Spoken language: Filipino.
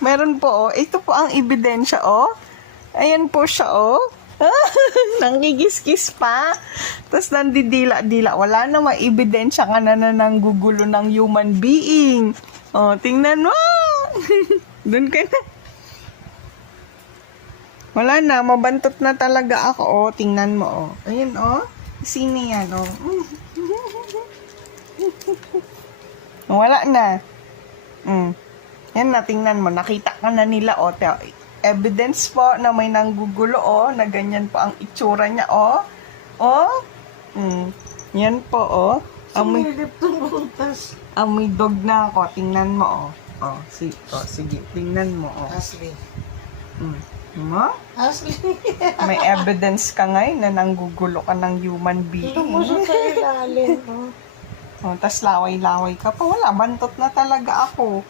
Meron po, oh. Ito po ang ebidensya, oh. Ayan po siya, oh. Nangigis-kis pa. Tapos nandidila-dila. Wala namang ebidensya ka na nanggugulo ng human being. Oh, tingnan mo. Doon ka na. Wala na, mabantot na talaga ako, oh. Tingnan mo, oh. Ayan, oh. Sino yan, oh. Wala na. Yan na, tingnan mo. Nakita ka na nila, oh. Evidence po na may nanggugulo, oh. Na ganyan po ang itsura niya, oh. Oh. Yan po, oh. Amoy dog na ako. Tingnan mo, oh. Oh, sige. Tingnan mo, oh. Ashley. Mo? Ashley. May evidence ka ngayon na nanggugulo ka ng human being. Tumusok sa ilalim, oh. Oh, tas laway-laway ka pa. Wala, bantot na talaga ako.